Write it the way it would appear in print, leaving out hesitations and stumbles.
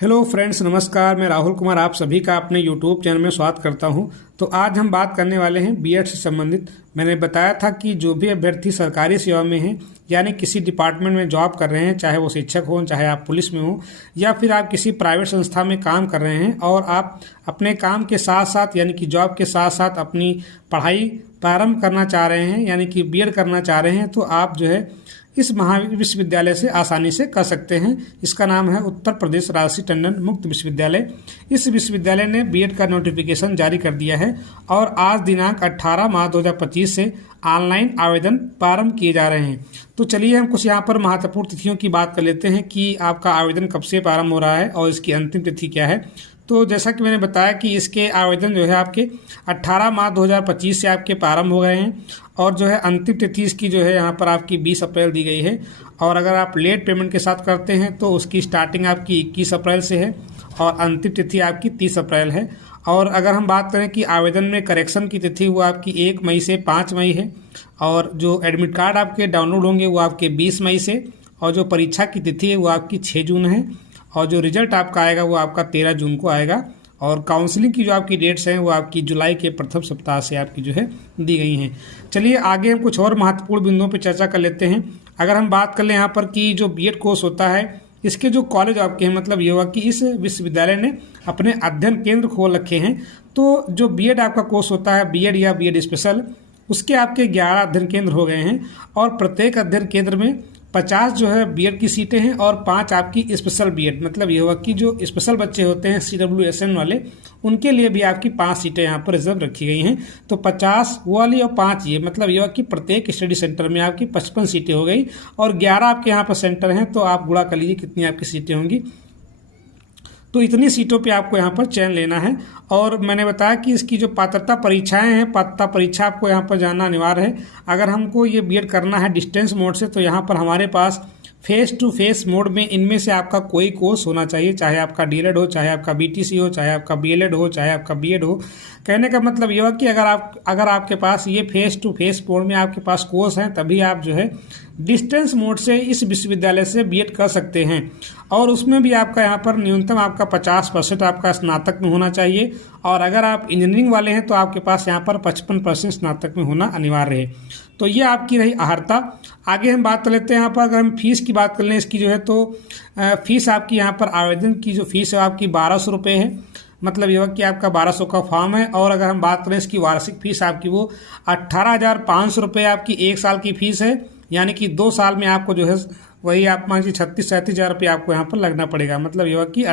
Hello friends, नमस्कार। मैं राहुल कुमार आप सभी का अपने यूट्यूब चैनल में स्वागत करता हूं। तो आज हम बात करने वाले हैं बीएड से संबंधित। मैंने बताया था कि जो भी अभ्यर्थी सरकारी सेवा में हैं यानी किसी डिपार्टमेंट में जॉब कर रहे हैं, चाहे वो शिक्षक हो, चाहे आप पुलिस में हो या फिर आप किसी प्राइवेट संस्था में काम कर रहे हैं और आप अपने काम के साथ साथ यानी कि जॉब के साथ साथ अपनी पढ़ाई प्रारंभ करना चाह रहे हैं यानी कि बीएड करना चाह रहे हैं, तो आप जो है इस विश्वविद्यालय से आसानी से कर सकते हैं। इसका नाम है उत्तर प्रदेश राजसी टंडन मुक्त विश्वविद्यालय। इस विश्वविद्यालय ने बीएड का नोटिफिकेशन जारी कर दिया है और आज दिनांक 18 मार्च 2025 से ऑनलाइन आवेदन प्रारंभ किए जा रहे हैं। तो चलिए हम कुछ यहाँ पर महत्वपूर्ण तिथियों की बात कर लेते हैं कि आपका आवेदन कब से प्रारंभ हो रहा है और इसकी अंतिम तिथि क्या है। तो जैसा कि मैंने बताया कि इसके आवेदन जो है आपके 18 मार्च 2025 से आपके प्रारंभ हो गए हैं और जो है अंतिम तिथि इसकी जो है यहाँ पर आपकी 20 अप्रैल दी गई है। और अगर आप लेट पेमेंट के साथ करते हैं तो उसकी स्टार्टिंग आपकी 21 अप्रैल से है और अंतिम तिथि आपकी 30 अप्रैल है। और अगर हम बात करें कि आवेदन में करेक्शन की तिथि वो आपकी 1 मई से 5 मई है और जो एडमिट कार्ड आपके डाउनलोड होंगे वो आपके 20 मई से और जो परीक्षा की तिथि है वो आपकी 6 जून है और जो रिजल्ट आपका आएगा वो आपका 13 जून को आएगा। और काउंसलिंग की जो आपकी डेट्स हैं वो आपकी जुलाई के प्रथम सप्ताह से आपकी जो है दी गई हैं। चलिए आगे हम कुछ और महत्वपूर्ण बिंदुओं पर चर्चा कर लेते हैं। अगर हम बात कर लें यहाँ पर कि जो बीएड कोर्स होता है इसके जो कॉलेज आपके हैं, मतलब ये हुआ कि इस विश्वविद्यालय ने अपने अध्ययन केंद्र खोल रखे हैं। तो जो बीएड आपका कोर्स होता है, बीएड या बीएड स्पेशल, उसके आपके 11 अध्ययन केंद्र हो गए हैं और प्रत्येक अध्ययन केंद्र में 50 जो है बीएड की सीटें हैं और 5 आपकी स्पेशल बीएड, मतलब ये हुआ कि जो स्पेशल बच्चे होते हैं CWSN वाले, उनके लिए भी आपकी 5 सीटें यहाँ पर रिजर्व रखी गई हैं। तो 50 वो वाली और 5 ये, मतलब ये हुआ कि प्रत्येक स्टडी सेंटर में आपकी 55 सीटें हो गई और 11 आपके यहाँ पर सेंटर हैं। तो आप गुणा कर लीजिए कितनी आपकी सीटें होंगी। तो इतनी सीटों पे आपको यहाँ पर चयन लेना है। और मैंने बताया कि इसकी जो पात्रता परीक्षाएं हैं, पात्रता परीक्षा आपको यहाँ पर जानना अनिवार्य है। अगर हमको ये बीएड करना है डिस्टेंस मोड से तो यहाँ पर हमारे पास फेस टू फेस मोड में इनमें से आपका कोई कोर्स होना चाहिए, चाहे आपका डीएलएड हो, चाहे आपका बीटीसी हो, चाहे आपका बीएलएड हो, चाहे आपका बीएड हो। कहने का मतलब ये हुआ कि अगर आपके पास ये फेस टू फेस मोड में आपके पास कोर्स हैं तभी आप जो है डिस्टेंस मोड से इस विश्वविद्यालय से बीएड कर सकते हैं। और उसमें भी आपका यहाँ पर न्यूनतम आपका 50% आपका स्नातक में होना चाहिए और अगर आप इंजीनियरिंग वाले हैं तो आपके पास यहाँ पर 55% स्नातक में होना अनिवार्य है। तो ये आपकी रही अहर्ता। आगे हम बात कर लेते हैं यहाँ पर। अगर हम फीस की बात कर लें इसकी जो है तो फीस आपकी यहाँ पर आवेदन की जो फीस है आपकी 1200 रुपये है, मतलब यह कि आपका 1200 का फॉर्म है। और अगर हम बात करें इसकी वार्षिक फीस आपकी वो 18,500 रुपये आपकी 1 साल की फीस है, यानी कि 2 साल में आपको जो है वही आप मान लीजिए 36-37 हज़ार रुपये आपको यहाँ पर लगना पड़ेगा। मतलब यह कि